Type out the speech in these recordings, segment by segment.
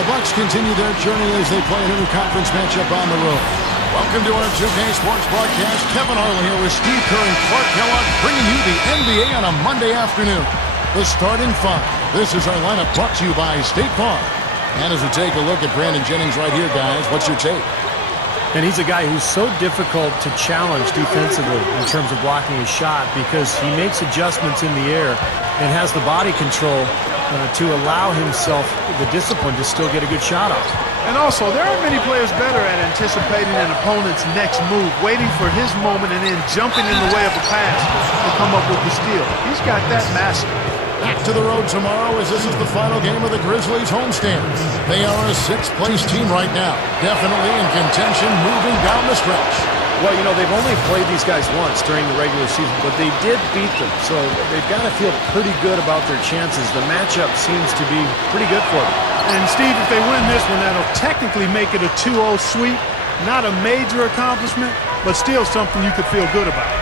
The Bucks continue their journey as they play an interconference matchup on the road. Welcome to our 2K Sports broadcast. Kevin Harlan here with Steve Kerr and Clark Kellogg, bringing you the NBA on a Monday afternoon. The starting five. This is our lineup brought to you by State Farm. And as we take a look at Brandon Jennings right here, guys, what's your take? And he's a guy who's so difficult to challenge defensively in terms of blocking his shot because he makes adjustments in the air and has the body control to allow himself the discipline to still get a good shot off. And also, there aren't many players better at anticipating an opponent's next move, waiting for his moment and then jumping in the way of a pass to come up with the steal. He's got that mastered. Back to the road tomorrow as this is the final game of the Grizzlies homestand. They are a sixth-place team right now, definitely in contention moving down the stretch. Well, you know, they've only played these guys once during the regular season, but they did beat them, so they've got to feel pretty good about their chances. The matchup seems to be pretty good for them. And, Steve, if they win this one, that'll technically make it a 2-0 sweep. Not a major accomplishment, but still something you could feel good about.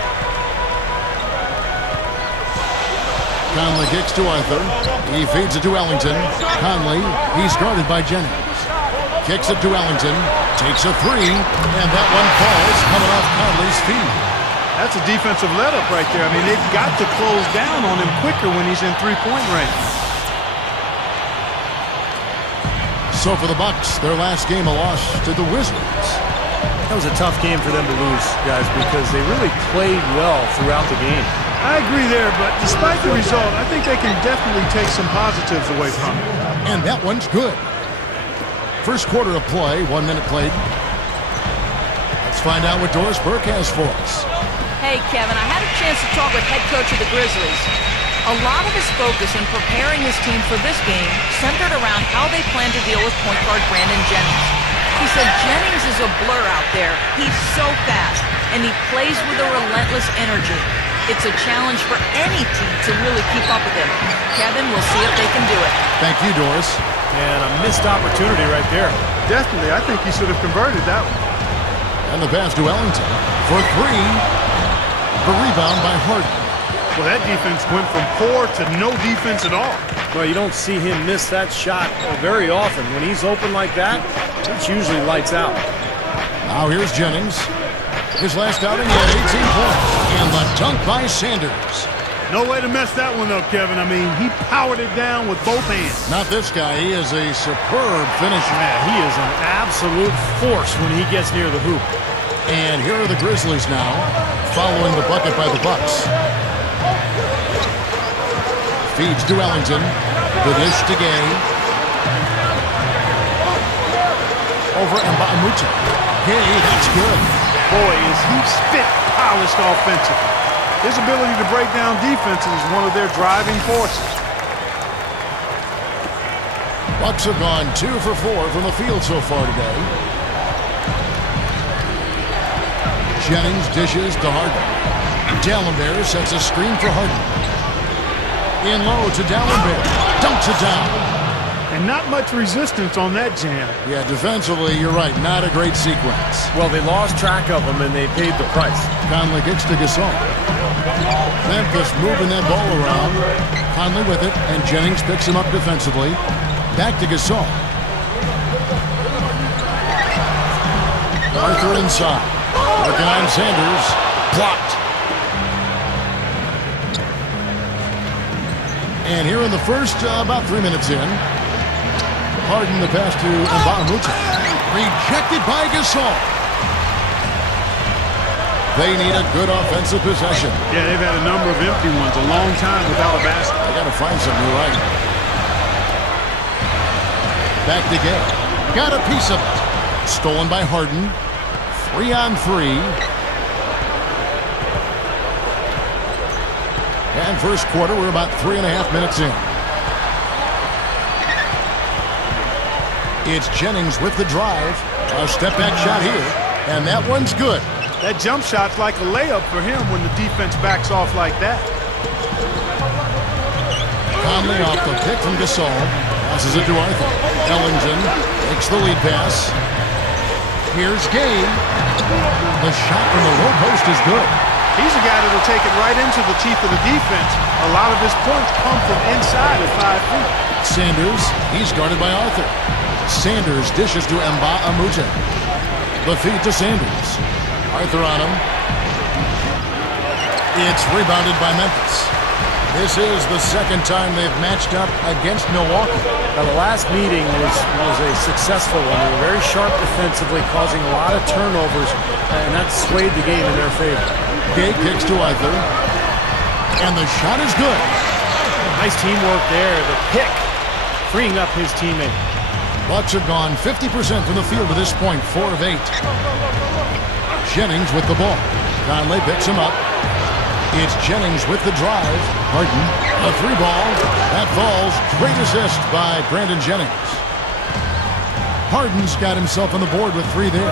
Conley kicks to Arthur. He feeds it to Ellington. Conley, he's guarded by Jennings. Kicks it to Ellington. Takes a three. And that one falls coming off Conley's feet. That's a defensive let-up right there. I mean, they've got to close down on him quicker when he's in three-point range. So for the Bucks, their last game a loss to the Wizards. That was a tough game for them to lose, guys, because they really played well throughout the game. I agree there, but despite the result, I think they can definitely take some positives away from it. And that one's good. First quarter of play, 1 minute played. Let's find out what Doris Burke has for us. Hey, Kevin, I had a chance to talk with head coach of the Grizzlies. A lot of his focus in preparing his team for this game centered around how they plan to deal with point guard Brandon Jennings. He said Jennings is a blur out there. He's so fast, and he plays with a relentless energy. It's a challenge for any team to really keep up with him. Kevin, we'll see if they can do it. Thank you, Doris. And a missed opportunity right there. Definitely, I think he should have converted that one. And the pass to Ellington for three. The rebound by Harden. Well, that defense went from poor to no defense at all. Well, you don't see him miss that shot very often. When he's open like that, it's usually lights out. Now here's Jennings. His last outing, he had 18 points. And the dunk by Sanders. No way to mess that one up, Kevin. I mean, he powered it down with both hands. Not this guy. He is a superb finisher. Yeah, he is an absolute force when he gets near the hoop. And here are the Grizzlies now, following the bucket by the Bucks. Feeds to Ellington. The dish to Gay. Over Mbaamute. Gay, that's good. Boy, is he spit polished offensively. His ability to break down defenses is one of their driving forces. Bucks have gone 2 for 4 from the field so far today. Jennings dishes to Harden. Dallenberg sets a screen for Harden. In low to Dallenberg. Dunks it down. And not much resistance on that jam. Yeah, defensively, you're right. Not a great sequence. Well, they lost track of him, and they paid the price. Conley kicks to Gasol. Memphis moving that ball around. Conley with it, and Jennings picks him up defensively. Back to Gasol. Arthur inside. Working on Sanders. Blocked. And here in the first, about 3 minutes in, Harden the pass to Mbaamute. Rejected by Gasol. They need a good offensive possession. Yeah, they've had a number of empty ones a long time without a basket. They got to find something right. Back to Gay. Got a piece of it. Stolen by Harden. 3 on 3. And first quarter, we're about 3.5 minutes in. It's Jennings with the drive. A step-back shot here, and that one's good. That jump shot's like a layup for him when the defense backs off like that. Conley off the pick from Gasol. Passes it to Arthur. Ellington takes the lead pass. Here's Gay. The shot from the low post is good. He's a guy that'll take it right into the teeth of the defense. A lot of his points come from inside of 5 feet. Sanders, he's guarded by Arthur. Sanders dishes to Nba2K13. The feed to Sanders. Arthur on him. It's rebounded by Memphis. This is the second time they've matched up against Milwaukee. Now, the last meeting was a successful one. They were very sharp defensively, causing a lot of turnovers, and that swayed the game in their favor. Gay kicks to Arthur. And the shot is good. Nice teamwork there. The pick, freeing up his teammate. Bucks have gone 50% from the field to this point, 4 of 8. Jennings with the ball. Conley picks him up. It's Jennings with the drive. Harden, a 3-ball. That falls. Great assist by Brandon Jennings. Harden's got himself on the board with 3 there.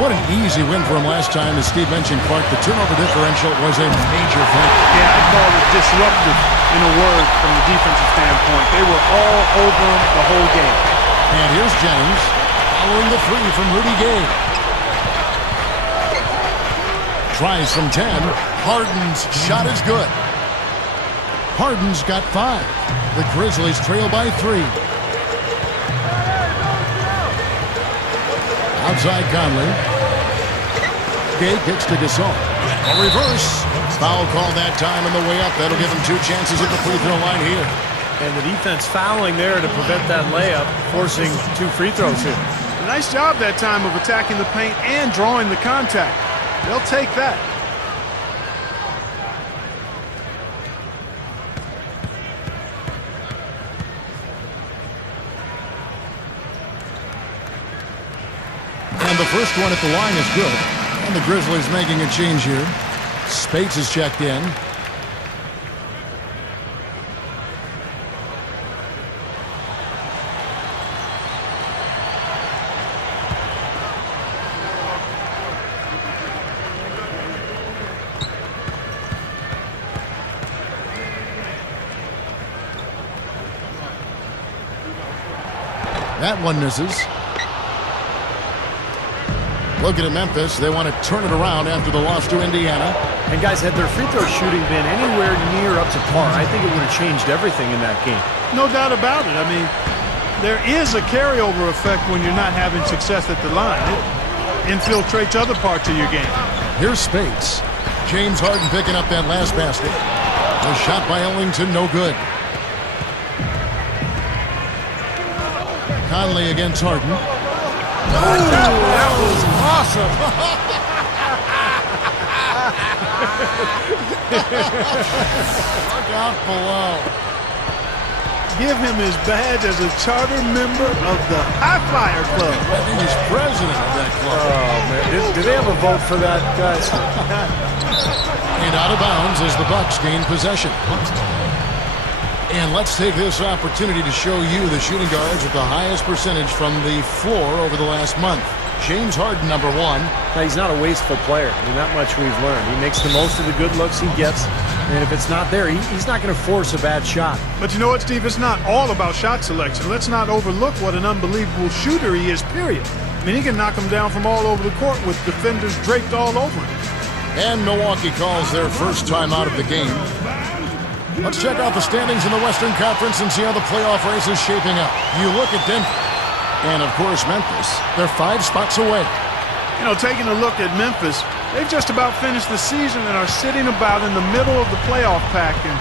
What an easy win for him last time. As Steve mentioned, Clark, the turnover differential was a major factor. Yeah, I call it disruptive in a word from the defensive standpoint. They were all over him the whole game. And here's Jennings following the 3 from Rudy Gay. Tries from 10. Harden's shot is good. Harden's got 5. The Grizzlies trail by 3. Outside Conley. Gay kicks to Gasol. A reverse. Foul call that time on the way up. That'll give him 2 chances at the free throw line here. And the defense fouling there to prevent that layup, forcing 2 free throws here. Nice job that time of attacking the paint and drawing the contact. They'll take that. And the first one at the line is good. And the Grizzlies making a change here. Spates is checked in. That one misses. Look at Memphis. They want to turn it around after the loss to Indiana. And guys, had their free throw shooting been anywhere near up to par, I think it would have changed everything in that game. No doubt about it. I mean, there is a carryover effect when you're not having success at the line. It infiltrates other parts of your game. Here's Spates. James Harden picking up that last basket. The shot by Ellington, no good. Conley against Harden. That was awesome. Look out below. Give him his badge as a charter member of the High Flyer Club. I think he's president of that club. Oh, man. Do they have a vote for that, guys? And out of bounds as the Bucks gain possession. And let's take this opportunity to show you the shooting guards with the highest percentage from the floor over the last month. James Harden, number 1. Now, he's not a wasteful player. I mean, that much we've learned. He makes the most of the good looks he gets. And if it's not there, he's not going to force a bad shot. But you know what, Steve? It's not all about shot selection. Let's not overlook what an unbelievable shooter he is, period. I mean, he can knock them down from all over the court with defenders draped all over him. And Milwaukee calls their first time out of the game. Let's check out the standings in the Western Conference and see how the playoff race is shaping up. You look at Denver and, of course, Memphis. They're 5 spots away. You know, taking a look at Memphis, they've just about finished the season and are sitting about in the middle of the playoff pack, and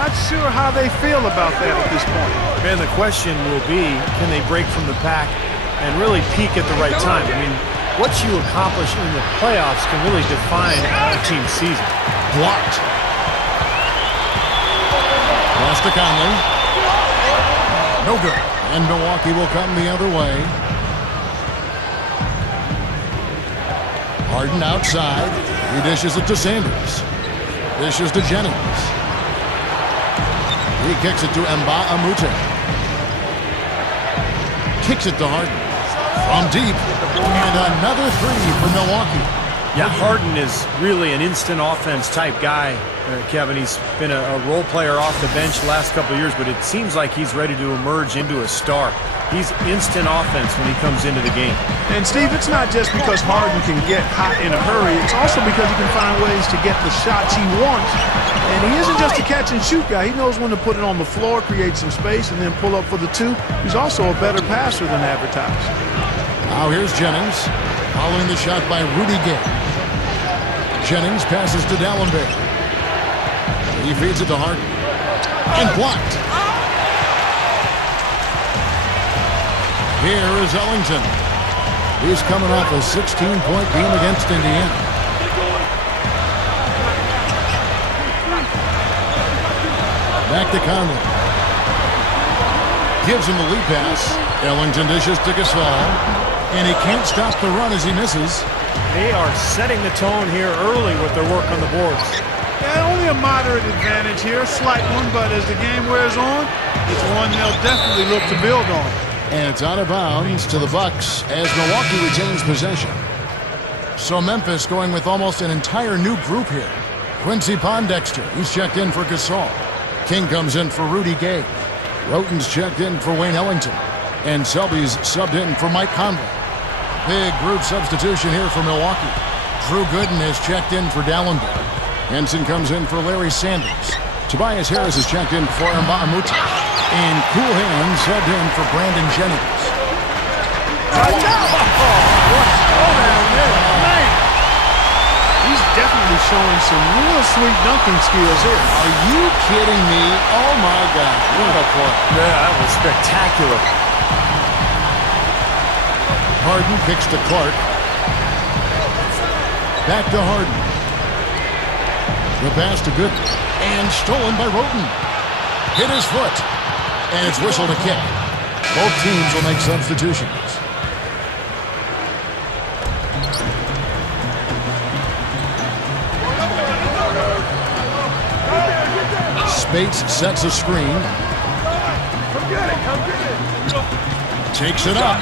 not sure how they feel about that at this point. And the question will be, can they break from the pack and really peak at the right time? I mean, what you accomplish in the playoffs can really define a team's season. Blocked. Pass to Conley. No good. And Milwaukee will come the other way. Harden outside. He dishes it to Sanders. Dishes to Jennings. He kicks it to Nba2K13. Kicks it to Harden. From deep. And another 3 for Milwaukee. Yeah, Harden is really an instant offense type guy, Kevin. He's been a role player off the bench the last couple of years, but it seems like he's ready to emerge into a star. He's instant offense when he comes into the game. And, Steve, it's not just because Harden can get hot in a hurry. It's also because he can find ways to get the shots he wants. And he isn't just a catch-and-shoot guy. He knows when to put it on the floor, create some space, and then pull up for the two. He's also a better passer than advertised. Now here's Jennings, following the shot by Rudy Gay. Jennings passes to Dallenberg. He feeds it to Harden. And blocked. Here is Ellington. He's coming off a 16-point game against Indiana. Back to Conley. Gives him the lead pass. Ellington dishes to Gasol. And he can't stop the run as he misses. They are setting the tone here early with their work on the boards. Yeah, only a moderate advantage here, slight one, but as the game wears on, it's one they'll definitely look to build on. And it's out of bounds to the Bucks as Milwaukee retains possession. So Memphis going with almost an entire new group here. Quincy Pondexter, he's checked in for Gasol. King comes in for Rudy Gay. Roten's checked in for Wayne Ellington. And Selby's subbed in for Mike Conley. Big group substitution here for Milwaukee. Drew Gooden has checked in for Dallenberg. Henson comes in for Larry Sanders. Tobias Harris is checked in for Mbah-a-Moute. And Cool Hands subbed in for Brandon Jennings. Man, he's definitely showing some real sweet dunking skills here. Are you kidding me? Oh my God. What a play. Yeah, that was spectacular. Harden kicks to Clark. Back to Harden. The pass to Gooden. And stolen by Roten. Hit his foot. And it's whistled a kick. Both teams will make substitutions. Spates sets a screen. Takes it up.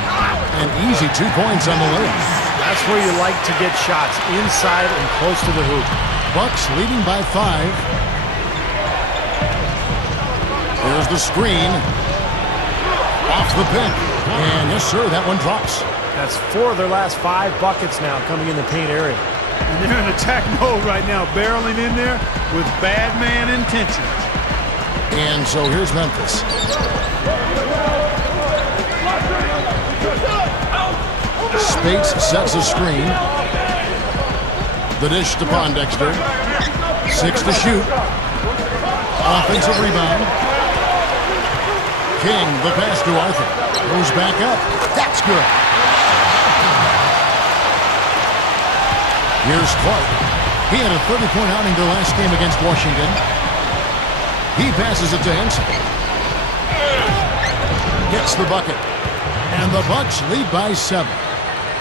An easy 2 points on the layup. That's where you like to get shots, inside and close to the hoop. Bucks leading by 5. There's the screen. Off the pick. And yes, sir, that one drops. That's 4 of their last 5 buckets now coming in the paint area. And they're in attack mode right now, barreling in there with bad man intentions. And so here's Memphis. Spates sets a screen. The dish to Pondexter. 6 to shoot. Offensive rebound. King, the pass to Arthur. Goes back up. That's good. Here's Clark. He had a 30-point outing their last game against Washington. He passes it to Henson. Hits the bucket. And the Bucks lead by 7.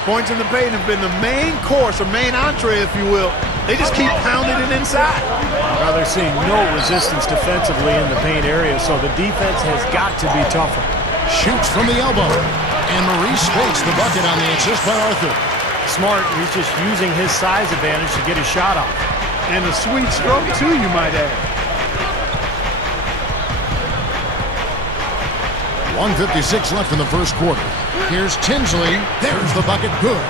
Points in the paint have been the main course, or main entree, if you will. They just keep pounding it inside. Now they're seeing no resistance defensively in the paint area, so the defense has got to be tougher. Shoots from the elbow. And Maurice Spates the bucket on the assist by Arthur. Smart, he's just using his size advantage to get his shot off. And a sweet stroke, too, you might add. 1:56 left in the first quarter. Here's Tinsley. There's the bucket. Good.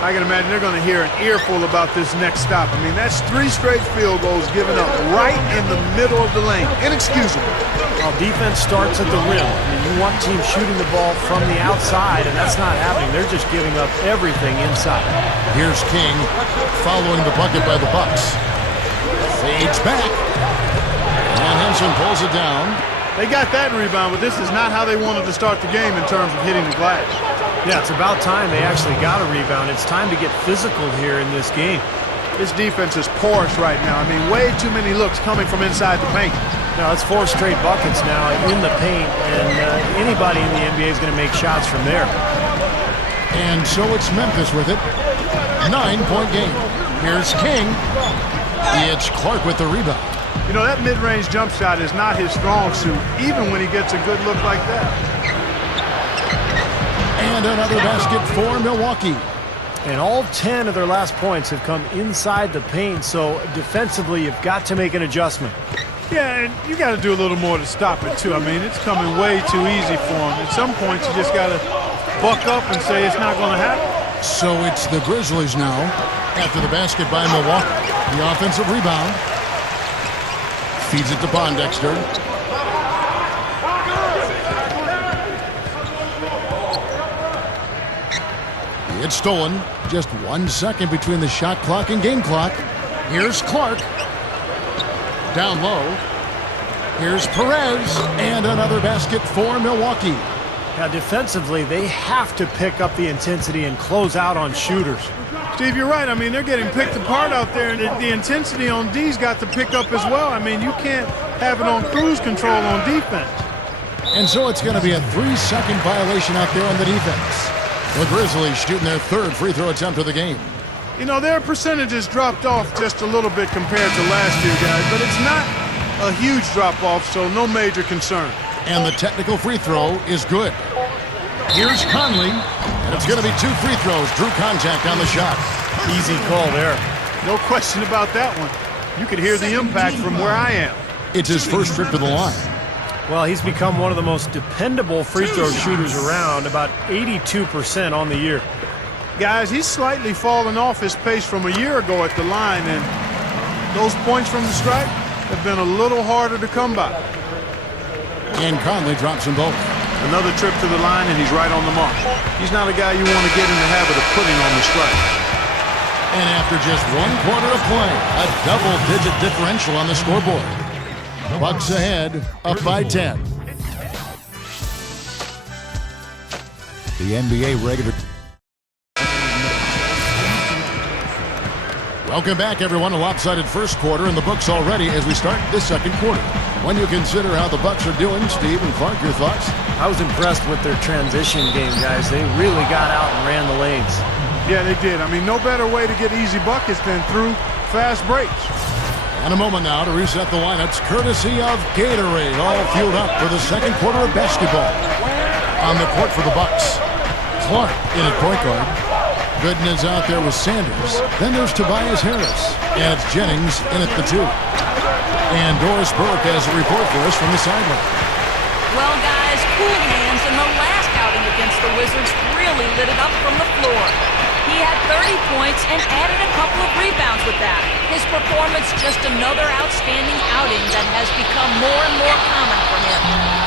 I can imagine they're going to hear an earful about this next stop. I mean, that's 3 straight field goals given up right in the middle of the lane. Inexcusable. Well, defense starts at the rim. I mean, you want teams shooting the ball from the outside, and that's not happening. They're just giving up everything inside. Here's King following the bucket by the Bucks. Fades back. And Henson pulls it down. They got that rebound, but this is not how they wanted to start the game in terms of hitting the glass. Yeah, it's about time they actually got a rebound. It's time to get physical here in this game. This defense is porous right now. I mean, way too many looks coming from inside the paint. Now, it's 4 straight buckets now in the paint, and anybody in the NBA is going to make shots from there. And so it's Memphis with it. 9-point game. Here's King. It's Clark with the rebound. You know, that mid-range jump shot is not his strong suit, even when he gets a good look like that. And another basket for Milwaukee. And all 10 of their last points have come inside the paint, so defensively you've got to make an adjustment. Yeah, and you got to do a little more to stop it, too. I mean, it's coming way too easy for them. At some points, you just got to buck up and say it's not going to happen. So it's the Grizzlies now after the basket by Milwaukee. The offensive rebound. Feeds it to Pondexter. It's stolen. Just 1 second between the shot clock and game clock. Here's Clark. Down low. Here's Perez. And another basket for Milwaukee. Now, defensively, they have to pick up the intensity and close out on shooters. Steve, you're right. I mean, they're getting picked apart out there, and the intensity on D's got to pick up as well. I mean, you can't have it on cruise control on defense. And so it's going to be a 3-second violation out there on the defense. The Grizzlies shooting their third free throw attempt of the game. You know, their percentages dropped off just a little bit compared to last year, guys, but it's not a huge drop-off, so no major concern. And the technical free throw is good. Here's Conley, and it's going to be 2 free throws. Drew contact on the shot. Easy call there. No question about that one. You could hear the impact from where I am. It's his first trip to the line. Well, he's become one of the most dependable free throw shooters around, about 82% on the year. Guys, he's slightly fallen off his pace from a year ago at the line, and those points from the stripe have been a little harder to come by. And Conley drops them both. Another trip to the line, and he's right on the mark. He's not a guy you want to get in the habit of putting on the strike. And after just 1 quarter of play, a double-digit differential on the scoreboard. Bucks ahead, up by 10. The NBA regular. Welcome back, everyone. A lopsided first quarter in the books already as we start the second quarter. When you consider how the Bucks are doing, Steve and Clark, your thoughts? I was impressed with their transition game, guys. They really got out and ran the lanes. Yeah, they did. I mean, no better way to get easy buckets than through fast breaks. And a moment now to reset the lineups, courtesy of Gatorade, all fueled up for the second quarter of basketball. On the court for the Bucks, Clark in at point guard. Gooden is out there with Sanders. Then there's Tobias Harris, and it's Jennings in at the 2. And Doris Burke has a report for us from the sideline. Well, guys, cool hands in the last outing against the Wizards really lit it up from the floor. He had 30 points and added a couple of rebounds with that. His performance just another outstanding outing that has become more and more common for him.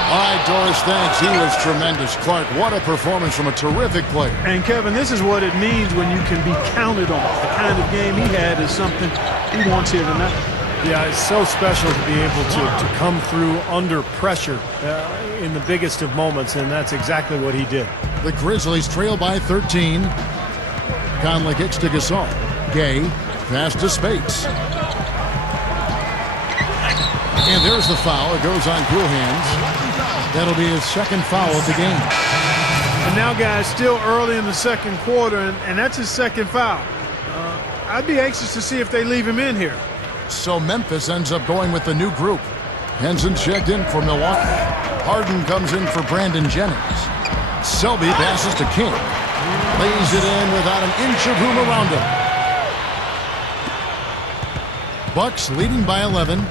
All right, Doris, thanks. He was tremendous. Clark, what a performance from a terrific player. And, Kevin, this is what it means when you can be counted on. The kind of game he had is something he wants here tonight. Yeah, it's so special to be able to come through under pressure in the biggest of moments, and that's exactly what he did. The Grizzlies trail by 13. Conley kicks to Gasol. Gay, pass to Spates. And there's the foul. It goes on cool hands. That'll be his second foul of the game. And now, guys, still early in the second quarter, and that's his second foul. I'd be anxious to see if they leave him in here. So Memphis ends up going with the new group. Henson checked in for Milwaukee. Harden comes in for Brandon Jennings. Selby passes to King. Lays it in without an inch of room around him. Bucks leading by 11.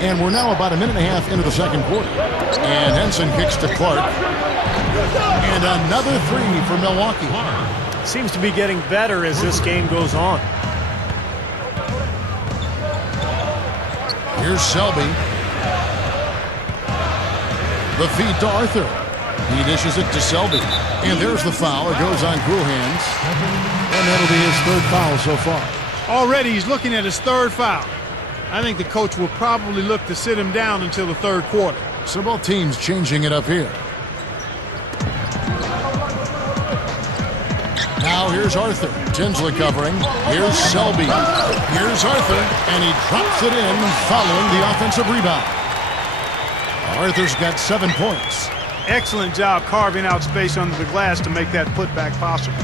And we're now about a minute and a half into the second quarter. And Henson kicks to Clark. And another 3 for Milwaukee. Seems to be getting better as this game goes on. Here's Selby. The feed to Arthur. He dishes it to Selby. And there's the foul. It goes on cool hands. And that'll be his third foul so far. Already he's looking at his third foul. I think the coach will probably look to sit him down until the third quarter. So both teams changing it up here. Now here's Arthur. Tinsley covering. Here's Selby. Here's Arthur. And he drops it in following the offensive rebound. Arthur's got 7 points. Excellent job carving out space under the glass to make that putback possible.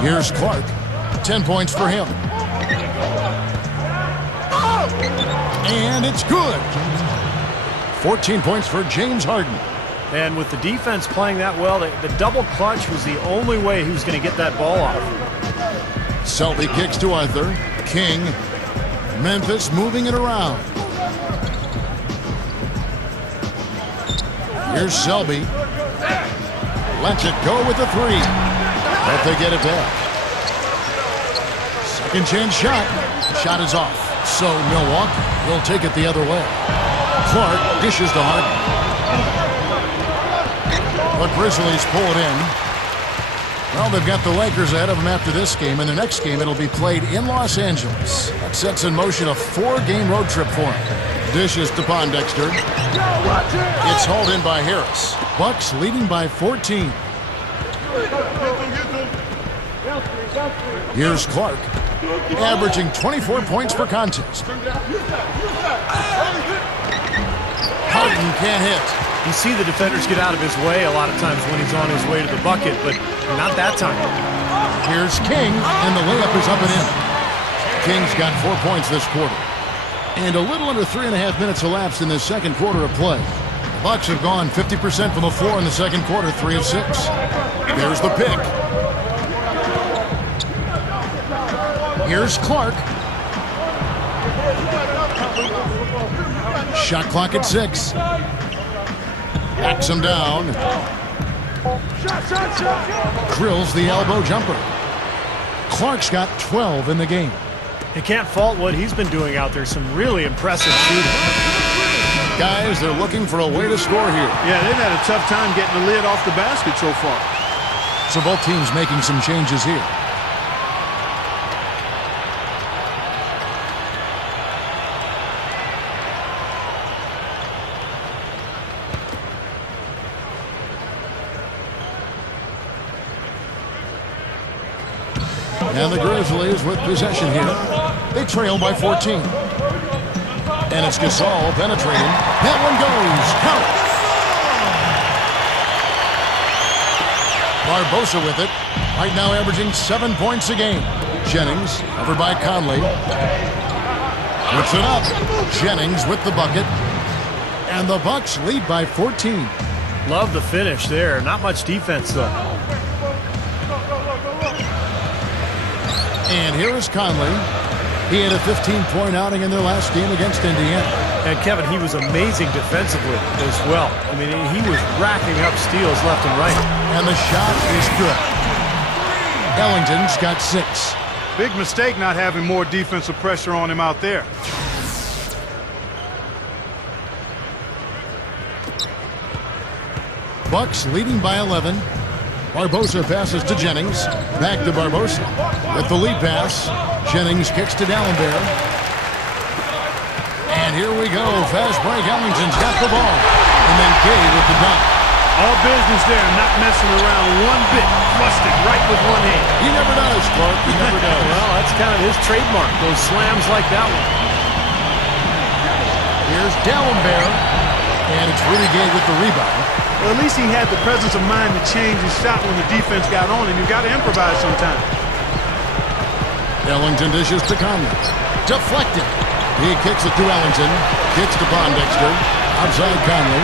Here's Clark. 10 points for him. And it's good. 14 points for James Harden. And with the defense playing that well, the double clutch was the only way he was going to get that ball off. Selby kicks to Arthur. King. Memphis moving it around. Here's Selby. Lets it go with the three. But they get it back. Second chance shot. Shot is off. So Milwaukee will take it the other way. Clark dishes to Harden. The Grizzlies pull it in. Well, they've got the Lakers ahead of them after this game. In the next game, it'll be played in Los Angeles. That sets in motion a 4-game road trip for them. Dishes to Pondexter. It's hauled in by Harris. Bucks leading by 14. Here's Clark, averaging 24 points per contest. Harden can't hit. You see the defenders get out of his way a lot of times when he's on his way to the bucket, but not that time. Here's King, and the layup is up and in. King's got 4 points this quarter. And a little under 3.5 minutes elapsed in the second quarter of play. The Bucks have gone 50% from the floor in the second quarter, 3 of 6. There's the pick. Here's Clark. Shot clock at 6. Backs him down. Drills the elbow jumper. Clark's got 12 in the game. You can't fault what he's been doing out there. Some really impressive shooting. Guys, they're looking for a way to score here. Yeah, they've had a tough time getting the lid off the basket so far. So both teams making some changes here. And the Grizzlies with possession here. They trail by 14. And it's Gasol penetrating. That one goes. Count. Barbosa with it. Right now averaging 7 points a game. Jennings over by Conley. Puts it up. Jennings with the bucket. And the Bucks lead by 14. Love the finish there. Not much defense, though. And here is Conley. He had a 15-point outing in their last game against Indiana. And Kevin, he was amazing defensively as well. I mean, he was racking up steals left and right. And the shot is good. Ellington's got 6. Big mistake not having more defensive pressure on him out there. Bucks leading by 11. Barbosa passes to Jennings. Back to Barbosa. With the lead pass, Jennings kicks to D'Alembert. And here we go. Fast break. Ellington's got the ball. And then Gay with the dunk. All business there, not messing around one bit. Flushed it right with one hand. He never does, Clark. He never does. Well, that's kind of his trademark, those slams like that one. Here's D'Alembert. And it's Rudy Gay with the rebound. Well, at least he had the presence of mind to change his shot when the defense got on, and you got to improvise sometimes. Ellington dishes to Conley. Deflected. He kicks it to Ellington. Kicks to Pondexter. Outside Conley.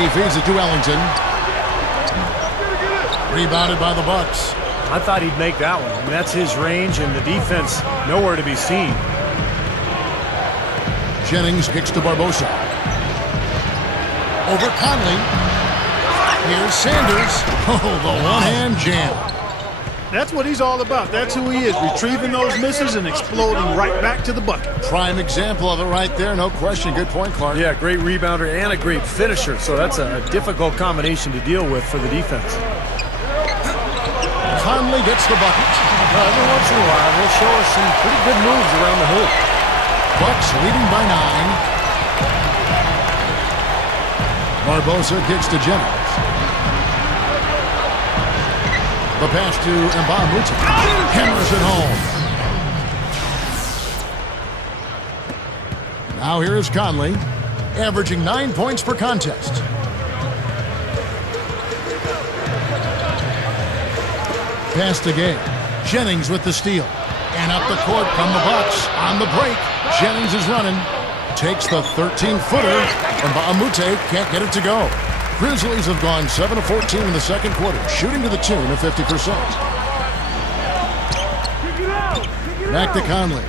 He feeds it to Ellington. Rebounded by the Bucks. I thought he'd make that one. I mean, that's his range, and the defense nowhere to be seen. Jennings kicks to Barbosa. Over Conley. Here's Sanders. Oh, the one-hand jam. That's what he's all about. That's who he is, retrieving those misses and exploding right back to the bucket. Prime example of it right there, no question. Good point, Clark. Yeah, great rebounder and a great finisher, so that's a difficult combination to deal with for the defense. Conley gets the bucket. Every once in a while, he'll show us some pretty good moves around the hoop. Bucks leading by 9. Barbosa kicks to Jennings. The pass to Nba2K13. Hammers it home. Now here is Conley, averaging 9 points per contest. Pass to Gay. Jennings with the steal. And up the court come the Bucks. On the break, Jennings is running. takes the 13-footer, and Mbamute can't get it to go. Grizzlies have gone 7 of 14 in the second quarter, shooting to the tune of 50%. Back to Conley.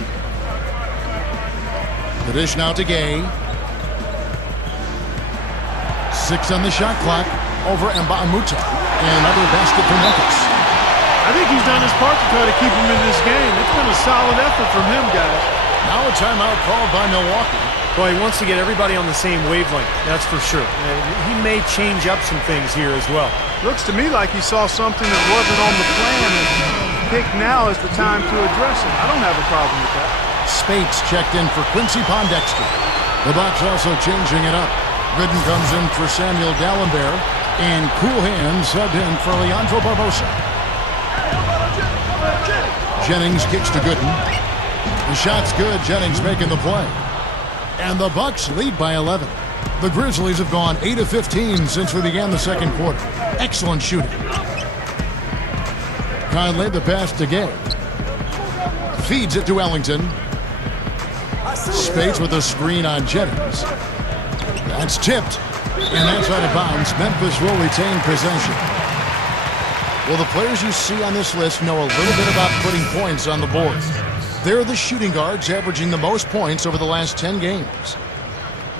The dish now to Gay. 6 on the shot clock over Mbamute. And another basket for Memphis. I think he's done his part to try to keep him in this game. It's been a solid effort from him, guys. Now a timeout called by Milwaukee. Well, he wants to get everybody on the same wavelength, that's for sure. He may change up some things here as well. Looks to me like he saw something that wasn't on the plan, and pick now is the time to address it. I don't have a problem with that. Spates checked in for Quincy Pondexter. The Bucks also changing it up. Gooden comes in for Samuel Dalembert, and Cool Hand subbed in for Leandro Barbosa. Jennings kicks to Gooden. The shot's good. Jennings making the play. And the Bucks lead by 11. The Grizzlies have gone 8 of 15 since we began the second quarter. Excellent shooting. Conley the pass to Gay. Feeds it to Ellington. Spates with a screen on Jennings. That's tipped. And that's out of bounds. Memphis will retain possession. Well, the players you see on this list know a little bit about putting points on the board. They're the shooting guards averaging the most points over the last 10 games.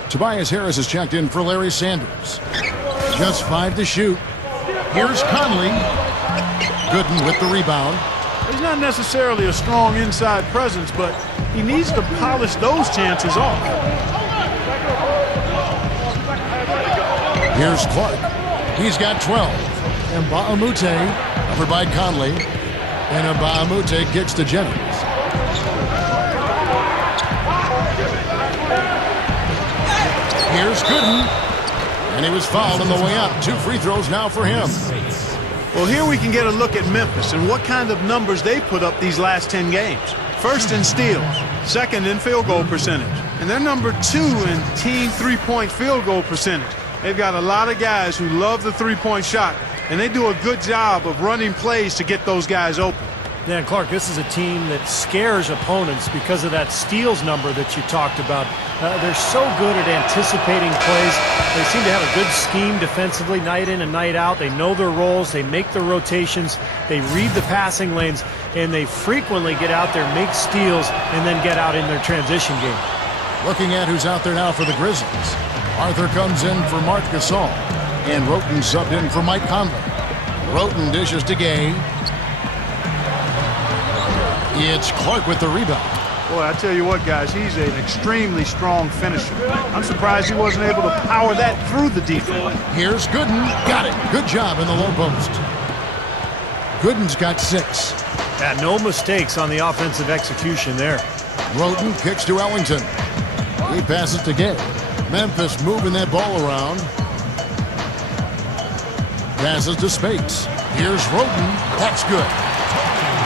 Tobias Harris has checked in for Larry Sanders. Just 5 to shoot. Here's Conley. Gooden with the rebound. He's not necessarily a strong inside presence, but he needs to polish those chances off. Here's Clark. He's got 12. Mbamute, covered by Conley. And Mbamute kicks to Jennings. Here's Gooden. And he was fouled on the way up. 2 free throws now for him. Well, here we can get a look at Memphis and what kind of numbers they put up these last 10 games. First in steals, second in field goal percentage, and they're number 2 in team three-point field goal percentage. They've got a lot of guys who love the three-point shot, and they do a good job of running plays to get those guys open. Yeah, and Clark, this is a team that scares opponents because of that steals number that you talked about. They're so good at anticipating plays. They seem to have a good scheme defensively night in and night out. They know their roles. They make their rotations. They read the passing lanes, and they frequently get out there, make steals, and then get out in their transition game. Looking at who's out there now for the Grizzlies. Arthur comes in for Marc Gasol, and Roten subbed in for Mike Conley. Roten dishes to Gay. It's Clark with the rebound. Boy, I tell you what, guys, he's an extremely strong finisher. I'm surprised he wasn't able to power that through the defense. Here's Gooden. Got it. Good job in the low post. Gooden's got 6. Yeah, no mistakes on the offensive execution there. Roten kicks to Ellington. He passes to Gay. Memphis moving that ball around. Passes to Spates. Here's Roten. That's good.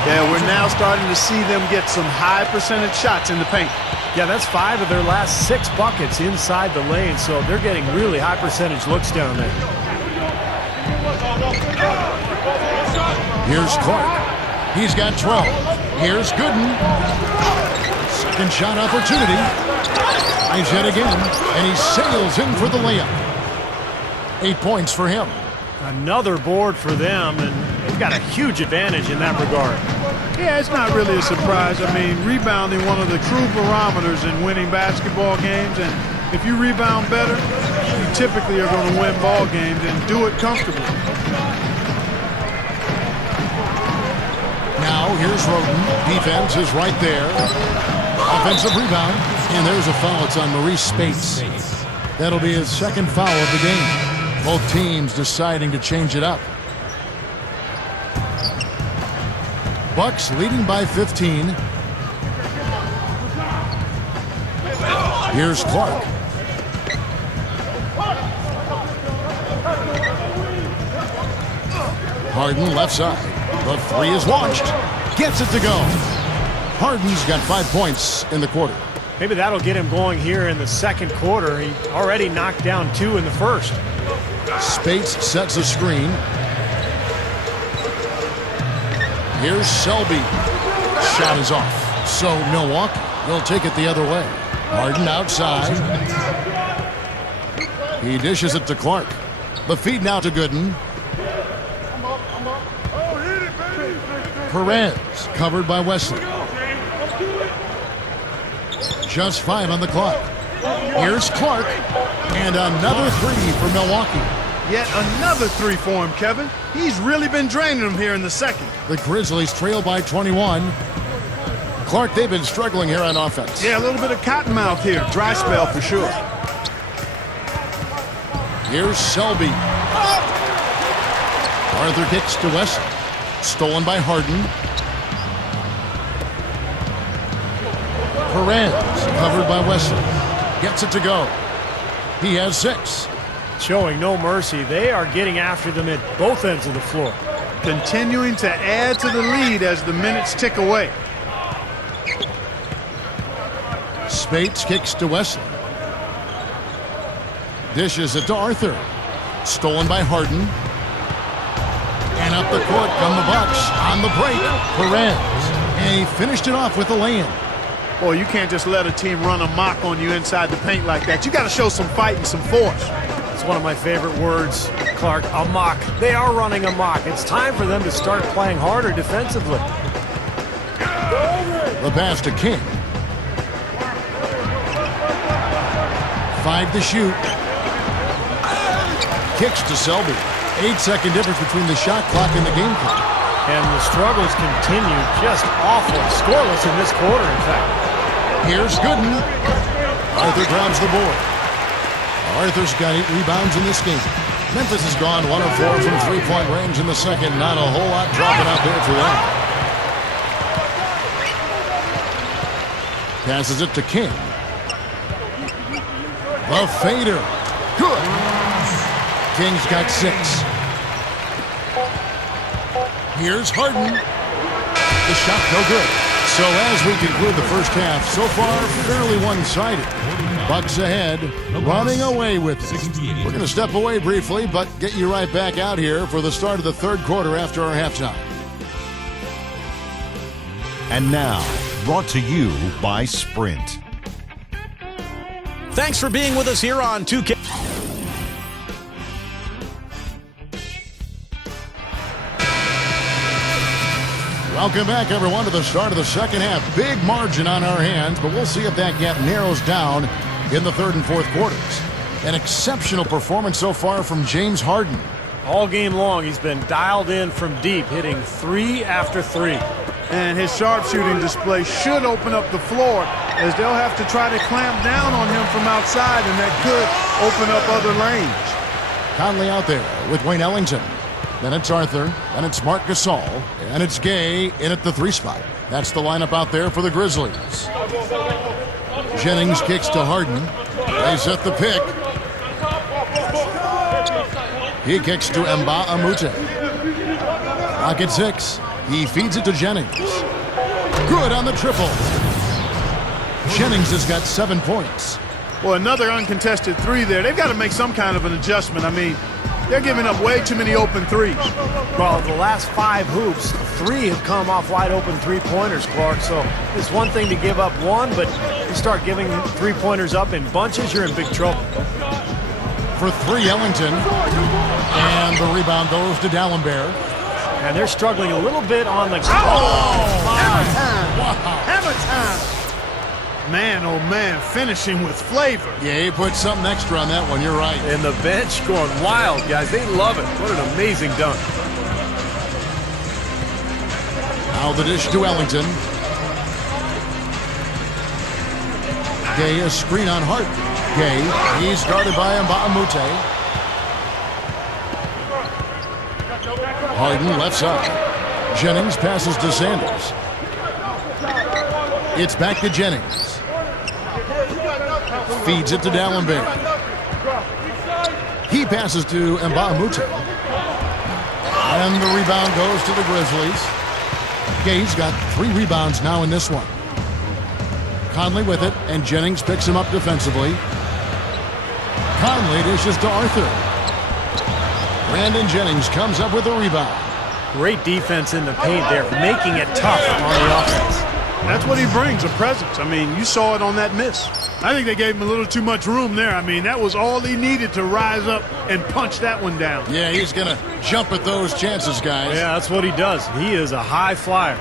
Yeah, we're now starting to see them get some high percentage shots in the paint. Yeah, that's 5 of their last 6 buckets inside the lane, so they're getting really high percentage looks down there. Here's Clark. He's got 12. Here's Gooden. Second shot opportunity. Tries yet again, and he sails in for the layup. 8 points for him. Another board for them, and they've got a huge advantage in that regard. Yeah, it's not really a surprise. I mean, rebounding one of the true barometers in winning basketball games, and if you rebound better, you typically are going to win ball games and do it comfortably. Now, here's Roten. Defense is right there. Offensive rebound, and there's a foul. It's on Maurice Spates. That'll be his second foul of the game. Both teams deciding to change it up. Bucks leading by 15. Here's Clark. Harden left side. The 3 is launched. Gets it to go. Harden's got 5 points in the quarter. Maybe that'll get him going here in the second quarter. He already knocked down 2 in the first. Spates sets a screen. Here's Selby. Shot is off. So Milwaukee will take it the other way. Harden outside. He dishes it to Clark. The feed now to Gooden. Perez covered by Wesley. Just 5 on the clock. Here's Clark. And another 3 for Milwaukee. Yet another 3 for him, Kevin. He's really been draining them here in the second. The Grizzlies trail by 21. Clark, they've been struggling here on offense. Yeah, a little bit of cottonmouth here. Dry spell for sure. Here's Selby. Arthur kicks to Wesley. Stolen by Harden. Perez covered by Wesley. Gets it to go. He has 6. Showing no mercy. They are getting after them at both ends of the floor. Continuing to add to the lead as the minutes tick away. Spates kicks to Wesley. Dishes it to Arthur. Stolen by Harden. And up the court come the Bucks on the break. Perez. And he finished it off with a lay-in. Boy, you can't just let a team run amok on you inside the paint like that. You got to show some fight and some force. It's one of my favorite words, Clark, amok. They are running amok. It's time for them to start playing harder defensively. The pass to King. 5 to shoot. Kicks to Selby. 8-second difference between the shot clock and the game clock. And the struggles continue. Just awful. Scoreless in this quarter, in fact. Here's Gooden. Arthur grabs the board. Arthur's got 8 rebounds in this game. Memphis has gone 1 of 4 from three-point range in the second. Not a whole lot dropping out there for them. Passes it to King. The fader. Good. King's got 6. Here's Harden. The shot no good. So as we conclude the first half, so far fairly one-sided. Bucks ahead, running away with it. We're going to step away briefly, but get you right back out here for the start of the third quarter after our halftime. And now, brought to you by Sprint. Thanks for being with us here on 2K. Welcome back, everyone, to the start of the second half. Big margin on our hands, but we'll see if that gap narrows down in the third and fourth quarters. An exceptional performance so far from James Harden. All game long, he's been dialed in from deep, hitting 3 after 3. And his sharpshooting display should open up the floor, as they'll have to try to clamp down on him from outside, and that could open up other lanes. Conley out there with Wayne Ellington. Then it's Arthur, then it's Marc Gasol, and it's Gay in at the 3 spot. That's the lineup out there for the Grizzlies. Jennings kicks to Harden. They set the pick. He kicks to Nba2K13. Clock at 6. He feeds it to Jennings. Good on the triple. Jennings has got 7 points. Well, another uncontested 3 there. They've got to make some kind of an adjustment. I mean, they're giving up way too many open 3s. Well, the last 5 hoops, 3 have come off wide open 3-pointers, Clark. So it's one thing to give up 1, but you start giving 3-pointers up in bunches, you're in big trouble. For 3, Ellington. And the rebound goes to Dallenberg. And they're struggling a little bit on the... Hammer time! Wow. Hammer time! Man, oh man, finishing with flavor. Yeah, he put something extra on that one, you're right. And the bench going wild, guys. They love it. What an amazing dunk. Now the dish to Ellington. Gay, a screen on Hart. Gay, he's guarded by Nba2K13. Harden left side. Jennings passes to Sanders. It's back to Jennings. Feeds it to Dallenberg. He passes to Nba2K13. And the rebound goes to the Grizzlies. Gay's got 3 rebounds now in this one. Conley with it, and Jennings picks him up defensively. Conley dishes to Arthur. Brandon Jennings comes up with a rebound. Great defense in the paint there, making it tough on the offense. That's what he brings, a presence. I mean, you saw it on that miss. I think they gave him a little too much room there. I mean, that was all he needed to rise up and punch that one down. Yeah, he's going to jump at those chances, guys. Yeah, that's what he does. He is a high flyer.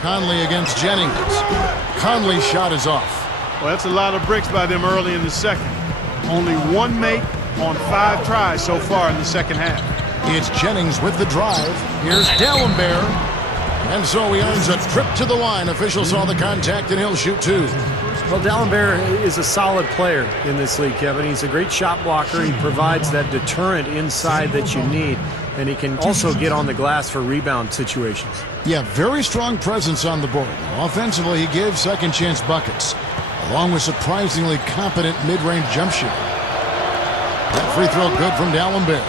Conley against Jennings. Conley's shot is off. Well, that's a lot of bricks by them early in the second. Only one make on 5 tries so far in the second half. It's Jennings with the drive. Here's D'Alembert. And so he earns a trip to the line. Official saw the contact, and he'll shoot 2. Well, D'Alembert is a solid player in this league, Kevin. He's a great shot blocker. He provides that deterrent inside that you need, and he can also get on the glass for rebound situations. Yeah, very strong presence on the board. Offensively, he gives second-chance buckets, along with surprisingly competent mid-range jump shooting. That free throw good from D'Alembert.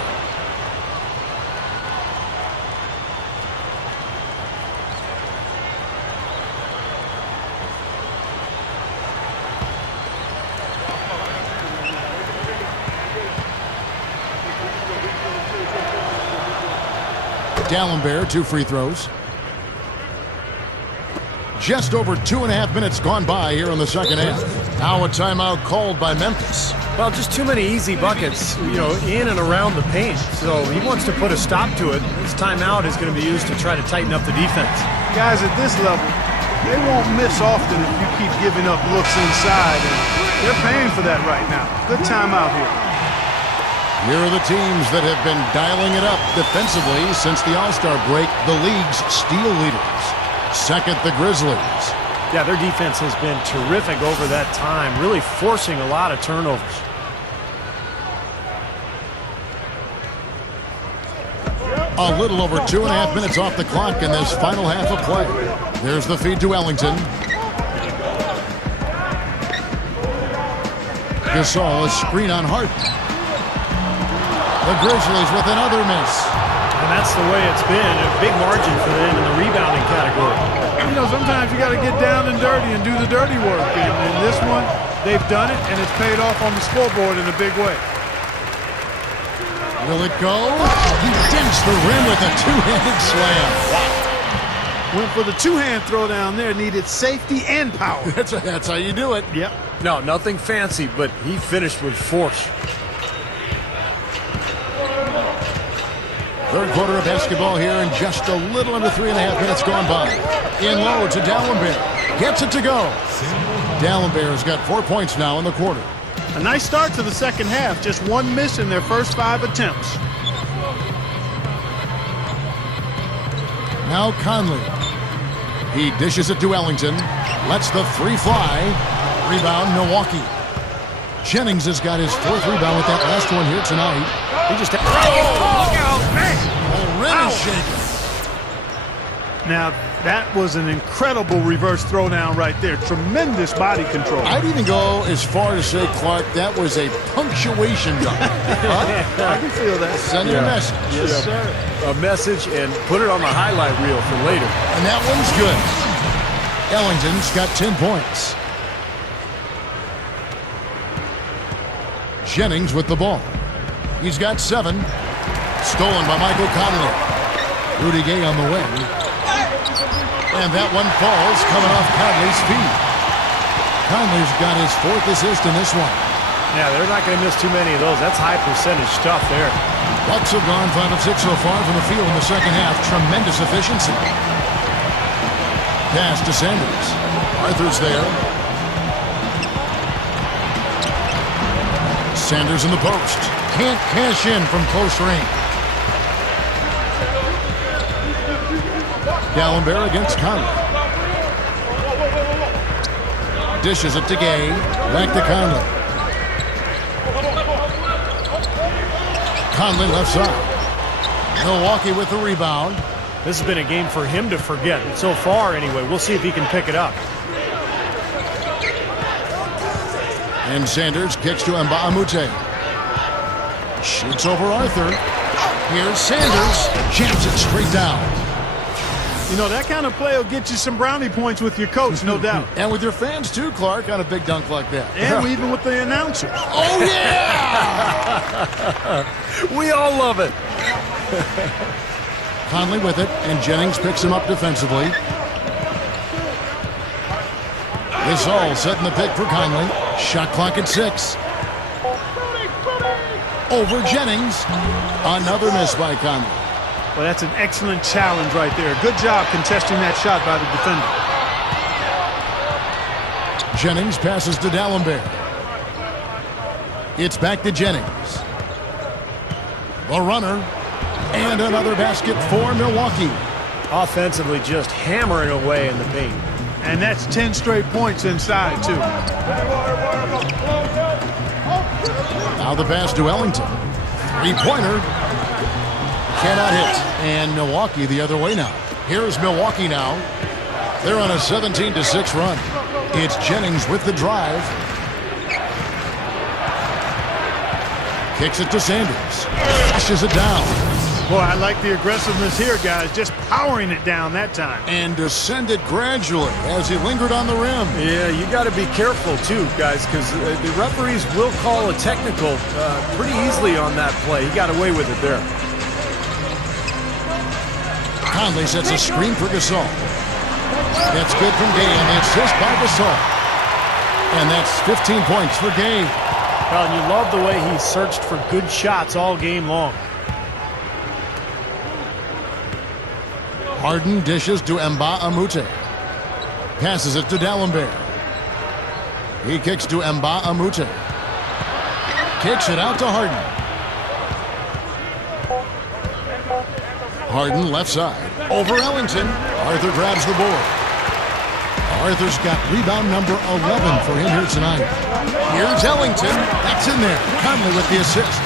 D'Alembert, 2 free throws. Just over 2.5 minutes gone by here in the second half. Now a timeout called by Memphis. Well, just too many easy buckets, in and around the paint. So he wants to put a stop to it. This timeout is going to be used to try to tighten up the defense. Guys at this level, they won't miss often if you keep giving up looks inside, and they're paying for that right now. Good timeout here. Here are the teams that have been dialing it up defensively since the All-Star break. The league's steal leaders. Second, the Grizzlies. Yeah, their defense has been terrific over that time, really forcing a lot of turnovers. A little over 2.5 minutes off the clock in this final half of play. There's the feed to Ellington. Gasol, a screen on Hart. The Grizzlies with another miss. And that's the way it's been. A big margin for them in the rebounding category. Sometimes you got to get down and dirty and do the dirty work. And in this one, they've done it, and it's paid off on the scoreboard in a big way. Will it go? He dents the rim with a 2-handed slam. Went for the 2-hand throw down there. Needed safety and power. That's how you do it. Yep. No, nothing fancy, but he finished with force. Third quarter of basketball here, and just a little under 3.5 minutes gone by. In low to D'Alembert. Gets it to go. D'Alembert has got 4 points now in the quarter. A nice start to the second half. Just 1 miss in their first 5 attempts. Now Conley. He dishes it to Ellington. Lets the 3 fly. Rebound, Milwaukee. Jennings has got his 4th rebound with that last one here tonight. He just... Rim is shaking. Now, that was an incredible reverse throwdown right there. Tremendous body control. I'd even go as far as say, Clark, that was a punctuation dunk. I can feel that. Send you a message. Yes, sir. A message and put it on the highlight reel for later. And that one's good. Ellington's got 10 points. Jennings with the ball. He's got 7. Stolen by Michael Conley. Rudy Gay on the way. And that one falls, coming off Conley's feet. Conley's got his 4th assist in this one. Yeah, they're not going to miss too many of those. That's high percentage stuff there. Bucks have gone 5 of 6 so far from the field in the second half. Tremendous efficiency. Pass to Sanders. Arthur's there. Sanders in the post. Can't cash in from close range. D'Alembert against Conley. Dishes it to Gay. Back to Conley. Conley left side. Milwaukee with the rebound. This has been a game for him to forget. So far, anyway. We'll see if he can pick it up. And Sanders kicks to Mbamute. Shoots over Arthur. Here's Sanders. Jams it straight down. That kind of play will get you some brownie points with your coach, no doubt. And with your fans, too, Clark, on a big dunk like that. And even with the announcers. Oh, yeah! We all love it. Conley with it, and Jennings picks him up defensively. Gasol setting the pick for Conley. Shot clock at 6. Over Jennings. Another miss by Conley. Well, that's an excellent challenge right there. Good job contesting that shot by the defender. Jennings passes to D'Alembert. It's back to Jennings. The runner. And another basket for Milwaukee. Offensively, just hammering away in the paint. And that's 10 straight points inside, too. Now the pass to Ellington. Three-pointer. Cannot hit. And Milwaukee the other way now. Here's Milwaukee now. They're on a 17-6 run. It's Jennings with the drive. Kicks it to Sanders. Flashes it down. Boy, I like the aggressiveness here, guys. Just powering it down that time. And descended gradually as he lingered on the rim. Yeah, you got to be careful, too, guys, because the referees will call a technical pretty easily on that play. He got away with it there. Conley sets a screen for Gasol. That's good from Gay, and the assist by Gasol. And that's 15 points for Gay. Well, and you love the way he searched for good shots all game long. Harden dishes to Nba2K13. Passes it to D'Alembert. He kicks to Nba2K13. Kicks it out to Harden. Harden left side. Over Ellington. Arthur grabs the board. Arthur's got rebound number 11 for him here tonight. Here's Ellington. That's in there. Conley with the assist.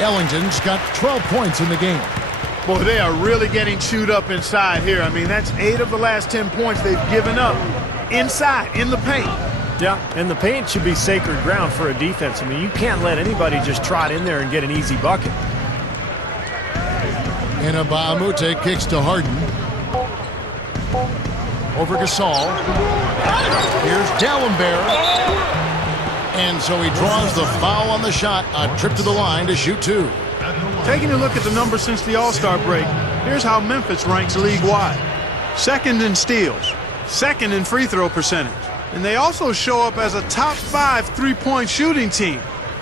Ellington's got 12 points in the game. Boy, they are really getting chewed up inside here. I mean, that's 8 of the last 10 points they've given up inside, in the paint. Yeah, and the paint should be sacred ground for a defense. I mean, you can't let anybody just trot in there and get an easy bucket. And Nba2K13 kicks to Harden. Over Gasol. Here's D'Alembert. And so he draws the foul on the shot. A trip to the line to shoot 2. Taking a look at the numbers since the All-Star break, here's how Memphis ranks league-wide. Second in steals, second in free throw percentage, and they also show up as a top 5 three-point shooting team.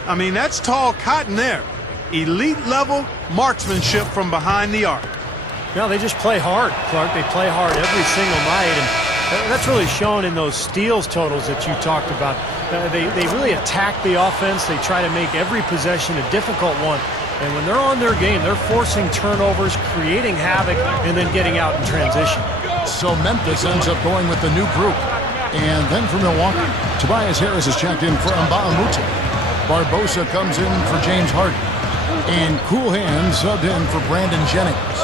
I mean, that's tall cotton there. Elite-level marksmanship from behind the arc. No, they just play hard, Clark. They play hard every single night, and that's really shown in those steals totals that you talked about. They really attack the offense. They try to make every possession a difficult one. And when they're on their game, they're forcing turnovers, creating havoc, and then getting out in transition. So Memphis ends up going with the new group. And then for Milwaukee, Tobias Harris is checked in for Nba2K13. Barbosa comes in for James Harden. And Cool Hand subbed in for Brandon Jennings.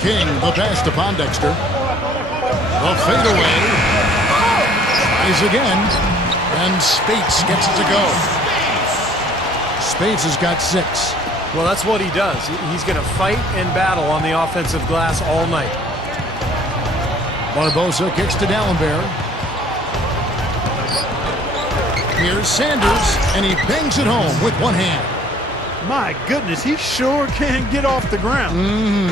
King, the pass to Pondexter. The fadeaway. Tries again. And Spates gets it to go. Spates has got 6. Well, that's what he does. He's going to fight and battle on the offensive glass all night. Barbosa kicks to D'Alembert. Here's Sanders, and he bangs it home with one hand. My goodness, he sure can get off the ground.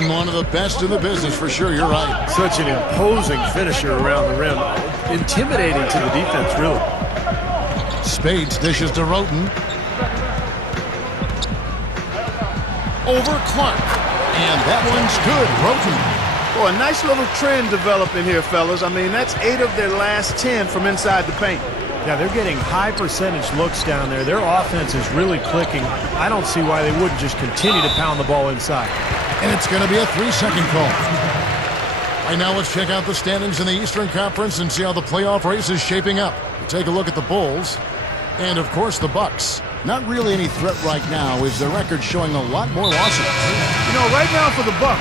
One of the best in the business for sure, you're right. Such an imposing finisher around the rim. Intimidating to the defense, really. Spades dishes to Roten. Over Clark. And that one's good. Roten. Boy, a nice little trend developing here, fellas. I mean, that's 8 of their last 10 from inside the paint. Yeah, they're getting high percentage looks down there. Their offense is really clicking. I don't see why they wouldn't just continue to pound the ball inside. And it's going to be a 3-second call. Right now, let's check out the standings in the Eastern Conference and see how the playoff race is shaping up. We'll take a look at the Bulls and, of course, the Bucks. Not really any threat right now, is their record showing a lot more losses. You know, right now for the Bucks,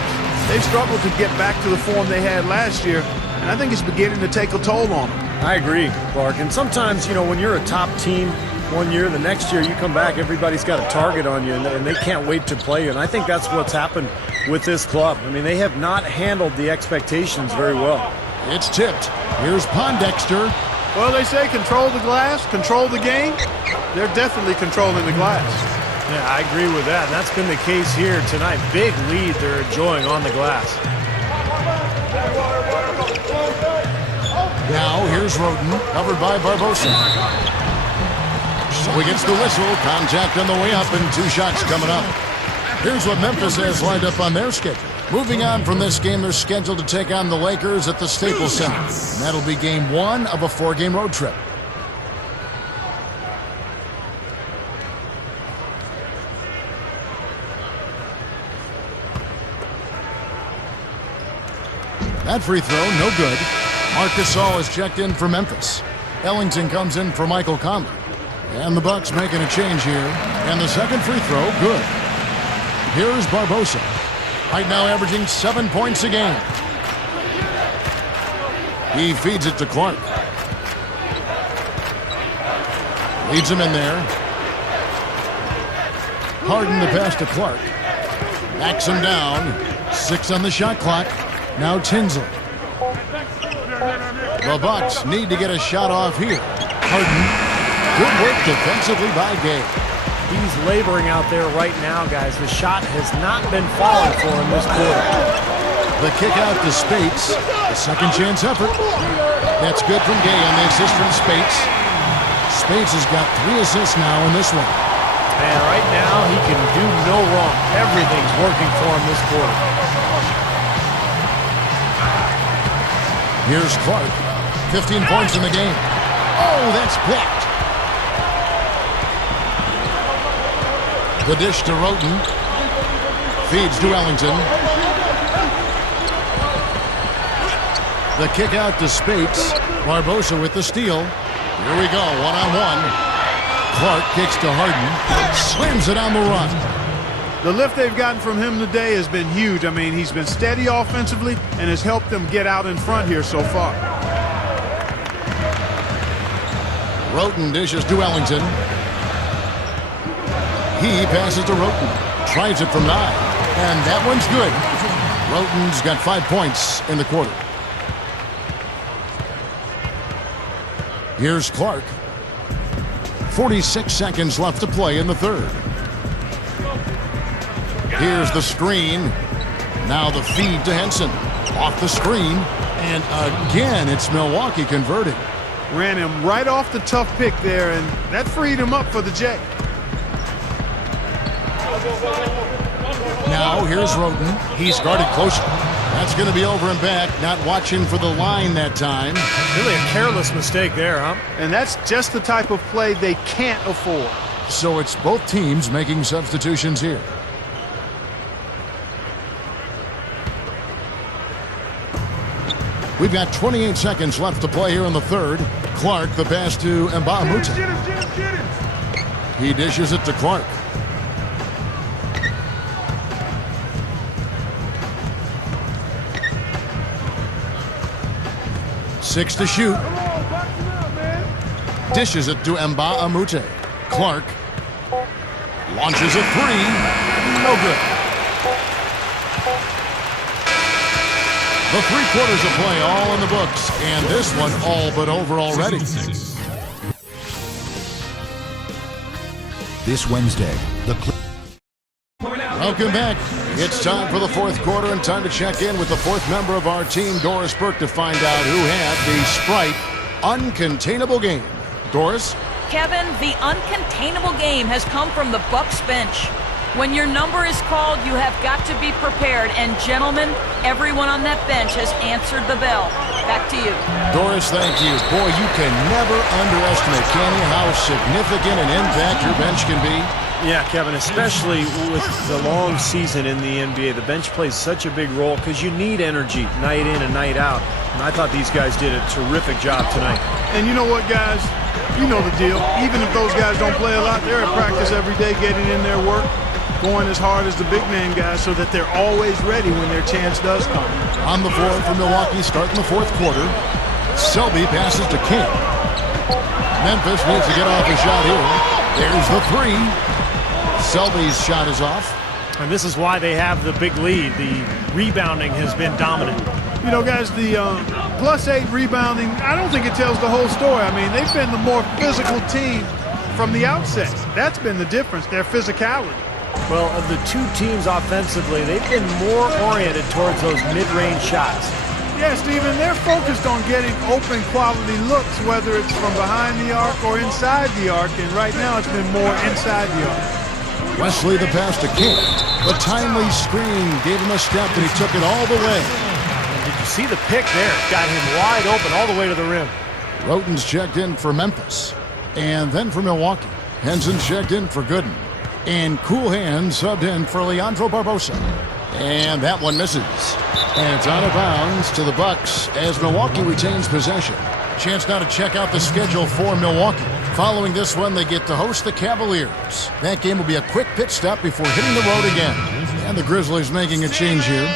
they've struggled to get back to the form they had last year, and I think it's beginning to take a toll on them. I agree, Clark. And sometimes, you know, when you're a top team one year, the next year you come back, everybody's got a target on you, and they can't wait to play you. And I think that's what's happened with this club. I mean, they have not handled the expectations very well. It's tipped. Here's Pondexter. Well, they say control the glass, control the game. They're definitely controlling the glass. Yeah, I agree with that. That's been the case here tonight. Big lead they're enjoying on the glass. Now here's Roden, covered by Barbosa. So he gets the whistle. Contact on the way up and 2 shots coming up. Here's what Memphis has lined up on their schedule. Moving on from this game, they're scheduled to take on the Lakers at the Staples Center. And that'll be game 1 of a 4-game road trip. That free throw, no good. Marcus Gasol is checked in for Memphis. Ellington comes in for Michael Conley. And the Bucks making a change here. And the second free throw, good. Here's Barbosa. Right now averaging 7 points a game. He feeds it to Clark. Leads him in there. Harden the pass to Clark. Backs him down. 6 on the shot clock. Now Tinsley. The Bucks need to get a shot off here. Harden. Good work defensively by Gay. He's laboring out there right now, guys. The shot has not been falling for him this quarter. The kick out to Spates. A second chance effort. That's good from Gay on the assist from Spates. Spates has got 3 assists now in this one. And right now, he can do no wrong. Everything's working for him this quarter. Here's Clark. 15 points in the game. Oh, that's blocked. The dish to Roten. Feeds to Ellington. The kick out to Spates. Barbosa with the steal. Here we go, one-on-one. Clark kicks to Harden. Slams it on the run. The lift they've gotten from him today has been huge. I mean, he's been steady offensively and has helped them get out in front here so far. Roten dishes to Ellington. He passes to Roten. Tries it from 9. And that one's good. Roten's got 5 points in the quarter. Here's Clark. 46 seconds left to play in the third. Here's the screen. Now the feed to Henson. Off the screen. And again, it's Milwaukee converting. Ran him right off the tough pick there, and that freed him up for the J. Now here's Roten. He's guarded closer. That's going to be over and back. Not watching for the line that time. Really a careless mistake there, huh? And that's just the type of play they can't afford. So it's both teams making substitutions here. We've got 28 seconds left to play here in the third. Clark, the pass to Nba2K13. He dishes it to Clark. Six to shoot. Dishes it to Nba2K13. Clark launches a 3. No good. The 3 quarters of play all in the books, and this one all but over already. This Wednesday, Welcome back. It's time for the fourth quarter and time to check in with the fourth member of our team, Doris Burke, to find out who had the Sprite uncontainable game. Doris? Kevin, the uncontainable game has come from the Bucks bench. When your number is called, you have got to be prepared. And gentlemen, everyone on that bench has answered the bell. Back to you. Doris, thank you. Boy, you can never underestimate, can you, how significant an impact your bench can be? Yeah, Kevin, especially with the long season in the NBA. The bench plays such a big role because you need energy night in and night out. And I thought these guys did a terrific job tonight. And you know what, guys? You know the deal. Even if those guys don't play a lot, they're at practice every day getting in their work, going as hard as the big man guys so that they're always ready when their chance does come. On the floor for Milwaukee starting the fourth quarter. Selby passes to King. Memphis needs to get off a shot here. There's the 3. Selby's shot is off. And this is why they have the big lead. The rebounding has been dominant. You know, guys, the +8 rebounding, I don't think it tells the whole story. I mean, they've been the more physical team from the outset. That's been the difference, their physicality. Well, of the two teams offensively, they've been more oriented towards those mid-range shots. Yeah, Steven, they're focused on getting open quality looks, whether it's from behind the arc or inside the arc, and right now it's been more inside the arc. Wesley the pass to King. The timely screen gave him a step, and he took it all the way. And did you see the pick there? Got him wide open all the way to the rim. Roten's checked in for Memphis. And then for Milwaukee. Henson checked in for Gooden. And Cool Hand subbed in for Leandro Barbosa. And that one misses. And it's out of bounds to the Bucks as Milwaukee retains possession. Chance now to check out the schedule for Milwaukee. Following this one, they get to host the Cavaliers. That game will be a quick pit stop before hitting the road again. And the Grizzlies making a change here.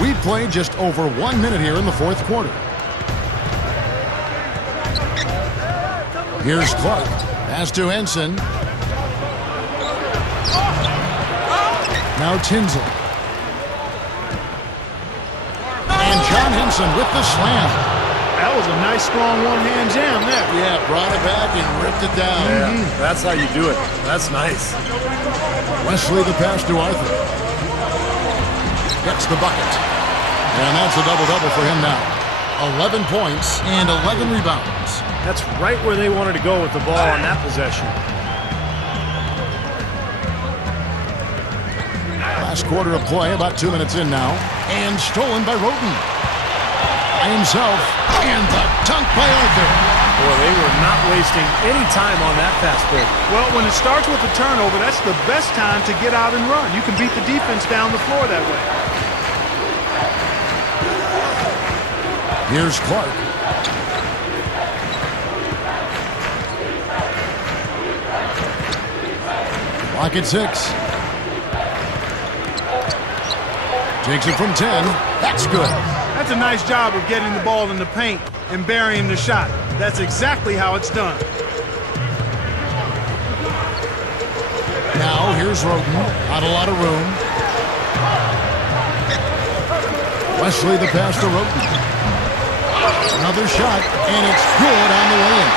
We played just over 1 minute here in the fourth quarter. Here's Clark. Pass to Henson. Now Tinsley. And John Henson with the slam. That was a nice, strong one-hand jam there. Yeah, brought it back and ripped it down. That's how you do it. That's nice. Wesley the pass to Arthur. Gets the bucket. And that's a double-double for him now. 11 points and 11 rebounds. That's right where they wanted to go with the ball on that possession. Last quarter of play, about 2 minutes in now. And stolen by Roten. By himself. And the dunk by Arthur. Boy, they were not wasting any time on that fast break. Well, when it starts with a turnover, that's the best time to get out and run. You can beat the defense down the floor that way. Here's Clark. Clock at 6. Takes it from 10. That's good. That's a nice job of getting the ball in the paint and burying the shot. That's exactly how it's done. Now here's Roten. Not a lot of room. Wesley the pass to Roten. Another shot, and it's good on the way in.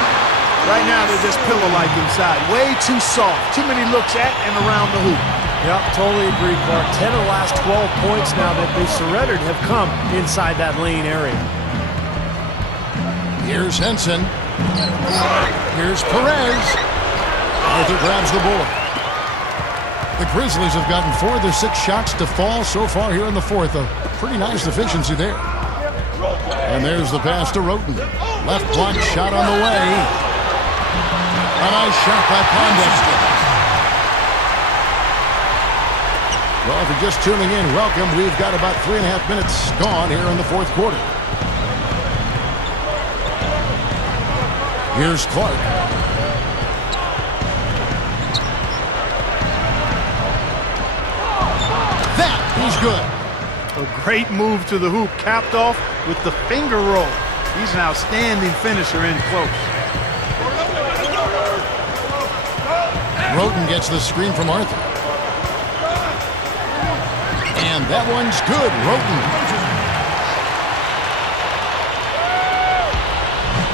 Right now, they're just pillow-like inside. Way too soft. Too many looks at and around the hoop. Yep, totally agree, Clark. 10 of the last 12 points now that they surrendered have come inside that lane area. Here's Henson. Here's Perez. Arthur grabs the board. The Grizzlies have gotten 4 of their 6 shots to fall so far here in the fourth. A pretty nice efficiency there. And there's the pass to Roten. Left block shot on the way. A nice shot by Pondexter. Well, if you're just tuning in, welcome. We've got about 3.5 minutes gone here in the fourth quarter. Here's Clark. He's good. A great move to the hoop, capped off with the finger roll. He's an outstanding finisher in close. Roten gets the screen from Arthur. And that one's good. Roten.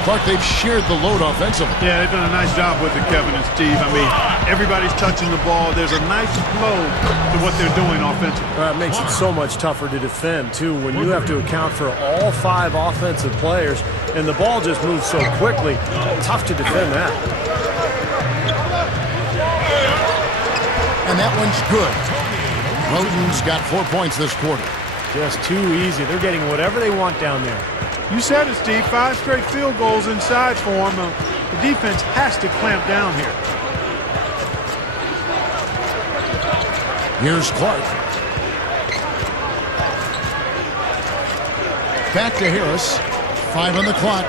Clark, they've shared the load offensively. Yeah, they've done a nice job with it, Kevin and Steve. I mean, everybody's touching the ball. There's a nice flow to what they're doing offensively. It makes it so much tougher to defend, too, when you have to account for all 5 offensive players, and the ball just moves so quickly. Tough to defend that. And that one's good. Roten's got 4 points this quarter. Just too easy. They're getting whatever they want down there. You said it, Steve. 5 straight field goals inside for him. The defense has to clamp down here. Here's Clark. Back to Harris. 5 on the clock.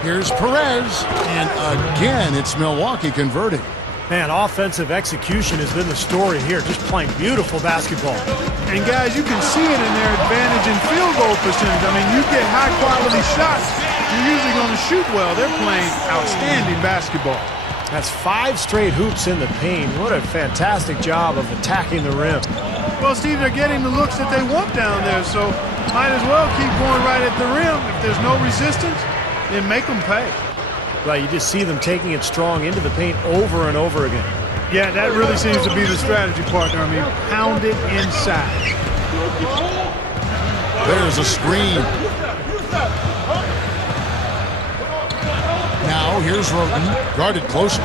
Here's Perez. And again, it's Milwaukee converting. Man, offensive execution has been the story here. Just playing beautiful basketball. And guys, you can see it in their advantage in field goal percentage. I mean, you get high quality shots, you're usually going to shoot well. They're playing outstanding basketball. That's 5 straight hoops in the paint. What a fantastic job of attacking the rim. Well, Steve, they're getting the looks that they want down there, so might as well keep going right at the rim. If there's no resistance, then make them pay. Well, you just see them taking it strong into the paint over and over again. Yeah, that really seems to be the strategy, partner. I mean, pound it inside. There's a screen. Now here's Roden, guarded closely.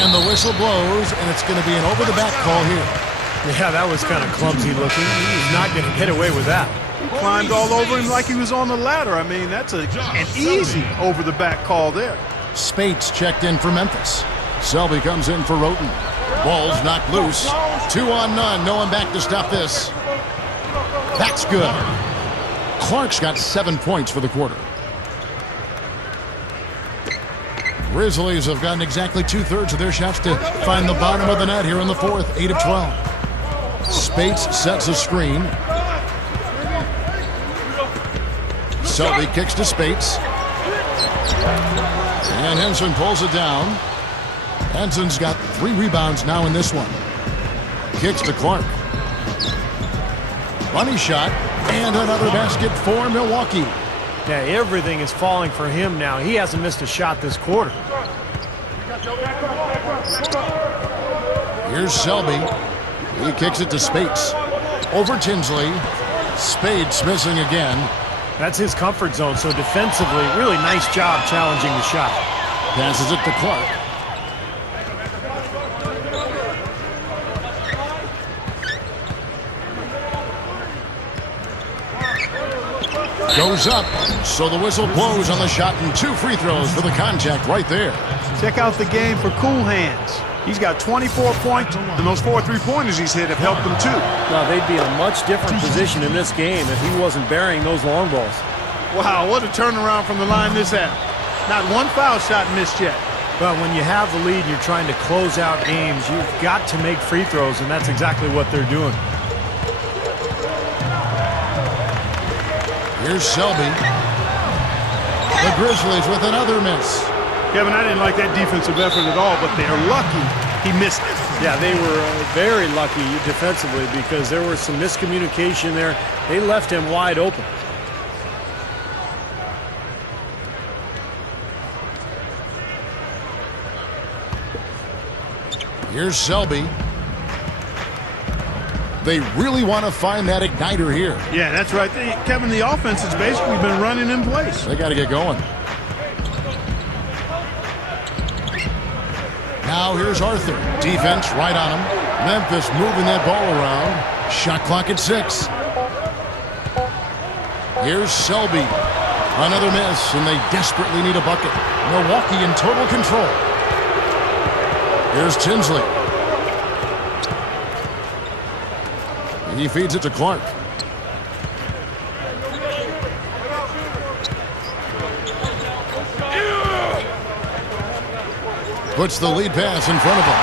And the whistle blows, and it's going to be an over-the-back call here. Yeah, that was kind of clumsy looking. He's not going to get away with that. He climbed all over him like he was on the ladder. I mean, that's an easy over-the-back call there. Spates checked in for Memphis. Selby comes in for Roden. Ball's knocked loose. 2 on none. No one back to stop this. That's good. Clark's got 7 points for the quarter. Grizzlies have gotten exactly 2/3 of their shots to find the bottom of the net here in the fourth. 8 of 12. Spates sets a screen. Selby kicks to Spates. And Henson pulls it down. Henson's got 3 rebounds now in this one. Kicks to Clark. Money shot, and another basket for Milwaukee. Yeah, everything is falling for him now. He hasn't missed a shot this quarter. Here's Selby. He kicks it to Spates. Over Tinsley. Spades missing again. That's his comfort zone, so defensively, really nice job challenging the shot. Passes it to Clark. Goes up, so the whistle blows on the shot and 2 free throws for the contact right there. Check out the game for Cool Hands. He's got 24 points, and those 4 3-pointers he's hit have helped him too. Well, they'd be in a much different position in this game if he wasn't burying those long balls. Wow, what a turnaround from the line this had. Not one foul shot missed yet. Well, when you have the lead and you're trying to close out games, you've got to make free throws, and that's exactly what they're doing. Here's Selby. The Grizzlies with another miss. Kevin, I didn't like that defensive effort at all, but they're lucky he missed it. Yeah, they were very lucky defensively because there was some miscommunication there. They left him wide open. Here's Selby. They really want to find that igniter here. Yeah, that's right. Kevin, the offense has basically been running in place. They got to get going. Now here's Arthur. Defense right on him. Memphis moving that ball around. Shot clock at 6. Here's Selby. Another miss, and they desperately need a bucket. Milwaukee in total control. Here's Tinsley. He feeds it to Clark. Puts the lead pass in front of him.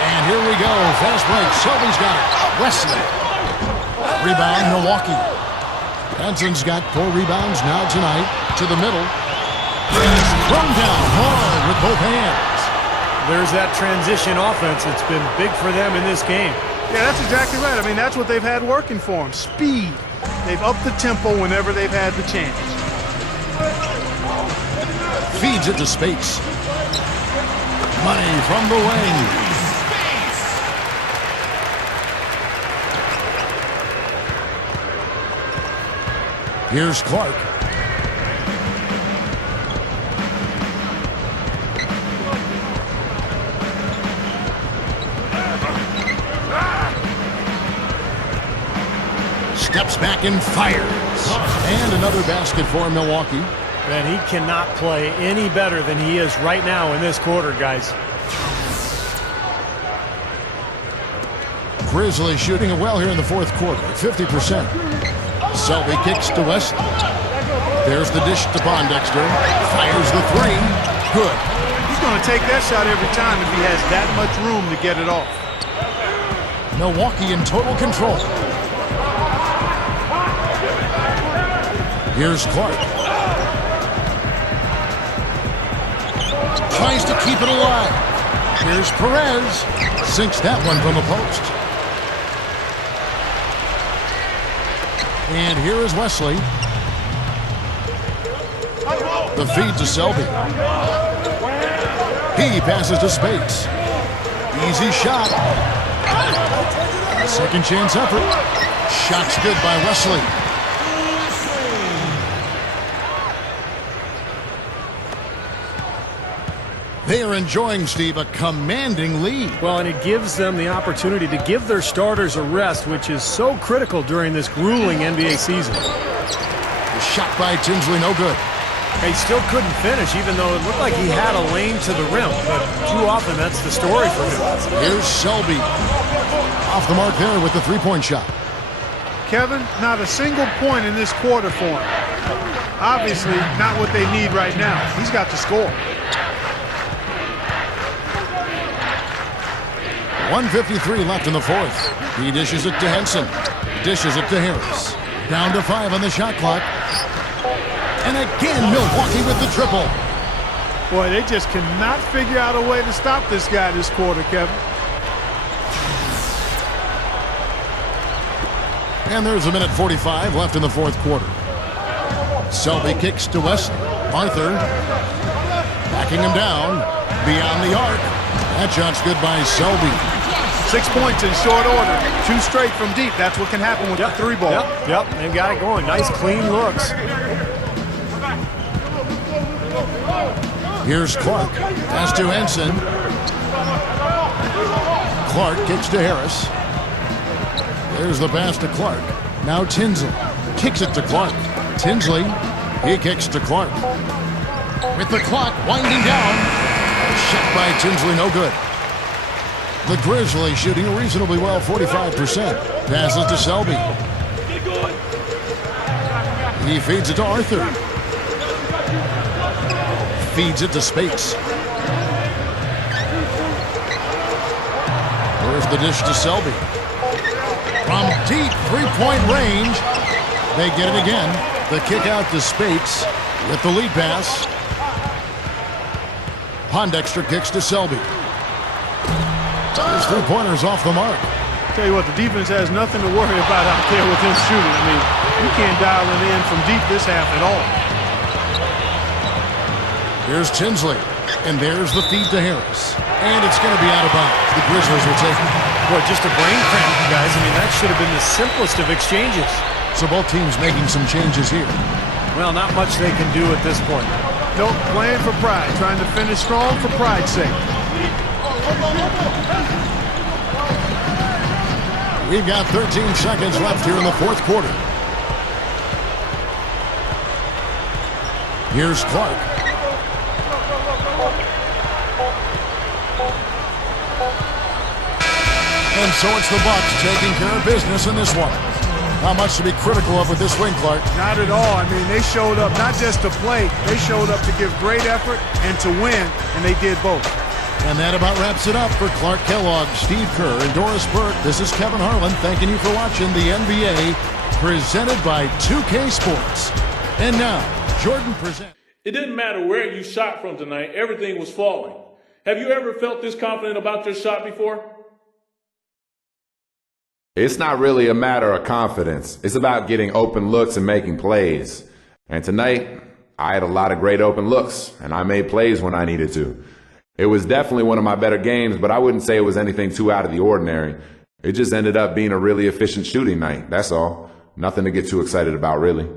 And here we go. Fast break. Selby's got it. Wesley. Rebound, Milwaukee. Henson's got 4 rebounds now tonight. To the middle. He's thrown down hard with both hands. There's that transition offense. It's been big for them in this game. Yeah, that's exactly right. I mean, that's what they've had working for them. Speed. They've upped the tempo whenever they've had the chance. Feeds it to Spates. Money from the wing. Here's Clark. Steps back and fires. And another basket for Milwaukee. And he cannot play any better than he is right now in this quarter, guys. Grizzlies shooting it well here in the fourth quarter, 50%. Selby kicks to Wesley. There's the dish to Bondexter. Fires the 3. Good. He's going to take that shot every time if he has that much room to get it off. Milwaukee in total control. Here's Clark. Tries to keep it alive. Here's Perez. Sinks that one from the post. And here is Wesley. The feed to Selby. He passes to Spates. Easy shot. Second chance effort. Shot's good by Wesley. They are enjoying, Steve, a commanding lead. Well, and it gives them the opportunity to give their starters a rest, which is so critical during this grueling NBA season. The shot by Tinsley, no good. He still couldn't finish, even though it looked like he had a lane to the rim. But too often, that's the story for him. Here's Selby. Off the mark there with the three-point shot. Kevin, not a single point in this quarter for him. Obviously, not what they need right now. He's got to score. 1:53 left in the fourth. He dishes it to Henson. Dishes it to Harris. Down to 5 on the shot clock. And again, Milwaukee with the triple. Boy, they just cannot figure out a way to stop this guy this quarter, Kevin. And there's 1:45 left in the fourth quarter. Selby kicks to Wesley. Arthur backing him down beyond the arc. That shot's good by Selby. 6 points in short order. 2 straight from deep. That's what can happen with the three ball. Yep, they've got it going. Nice, clean looks. Here's Clark. Pass to Henson. Clark kicks to Harris. There's the pass to Clark. Now Tinsley kicks it to Clark. Tinsley, he kicks to Clark. With the clock winding down. Shot by Tinsley, no good. The Grizzlies shooting reasonably well, 45%. Passes to Selby. He feeds it to Arthur. Feeds it to Spates. There's the dish to Selby. From deep three-point range, they get it again. The kick out to Spates with the lead pass. Pondexter kicks to Selby. His three-pointers off the mark. Tell you what, the defense has nothing to worry about out there with him shooting. I mean, you can't dial it in from deep this half at all. Here's Tinsley, and there's the feed to Harris. And it's going to be out of bounds. The Grizzlies will take it. Boy, just a brain cramp, guys. I mean, that should have been the simplest of exchanges. So both teams making some changes here. Well, not much they can do at this point. Nope, playing for pride, trying to finish strong for pride's sake. We've got 13 seconds left here in the fourth quarter. Here's Clark. And so it's the Bucks taking care of business in this one. Not much to be critical of with this win, Clark. Not at all. I mean, they showed up not just to play, they showed up to give great effort and to win, and they did both. And that about wraps it up for Clark Kellogg, Steve Kerr, and Doris Burke. This is Kevin Harlan thanking you for watching the NBA presented by 2K Sports. And now, Jordan presents. It didn't matter where you shot from tonight. Everything was falling. Have you ever felt this confident about your shot before? It's not really a matter of confidence. It's about getting open looks and making plays. And tonight, I had a lot of great open looks, and I made plays when I needed to. It was definitely one of my better games, but I wouldn't say it was anything too out of the ordinary. It just ended up being a really efficient shooting night, that's all. Nothing to get too excited about, really.